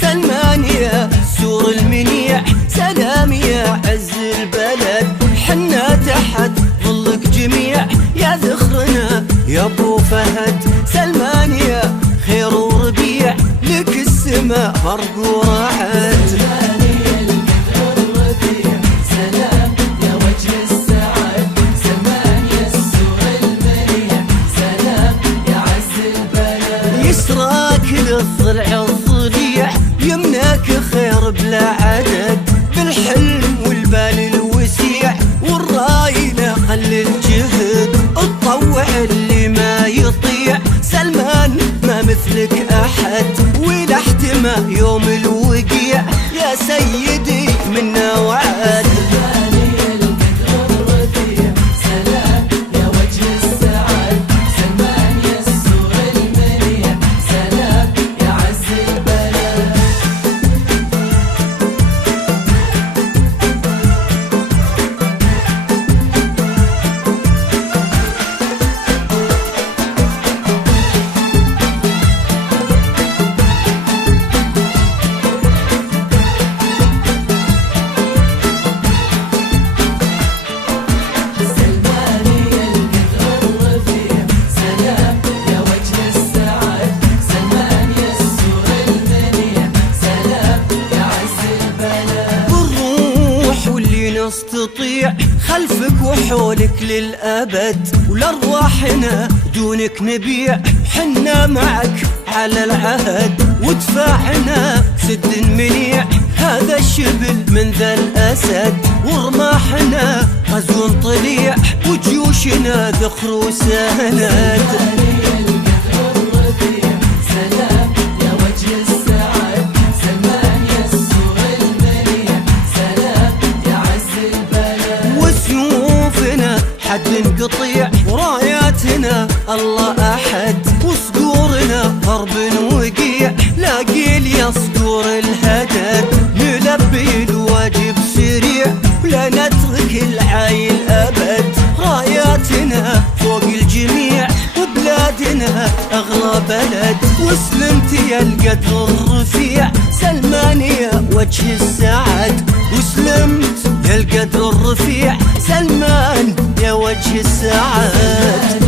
سلمان يا سور المنيع، سلام يا عز البلد، حنا تحت ظلك جميع يا ذخرنا يا ابو فهد. سلمان يا خير وربيع، لك السما فرق ورعد. يسراك للضلع الضليع، يمناك خير بلا عدد، بالحلم والبال الوسيع والراي لا قل الجهد. الطوع اللي ما يطيع سلمان ما مثلك احد، ولا احتمى يوم الوقيع يا سيدي منا وعد. نستطيع خلفك وحولك للأبد، ولأرواحنا دونك نبيع، حنا معك على العهد، ودفاعنا سد منيع هذا الشبل من ذا الأسد، ورماحنا غزو طليع وجيوشنا ذخر وسند. حد انقطيع وراياتنا الله أحد، وصقورنا ضرب وقيع لاقيل يا صقور الهدد. نلبي الواجب سريع ولا نترك العايل أبد، راياتنا فوق الجميع وبلادنا أغلى بلد. وسلمت يا القدر الرفيع سلمان يا وجه السعد، وسلمت يا القدر الرفيع سلمان يا وجه السعد.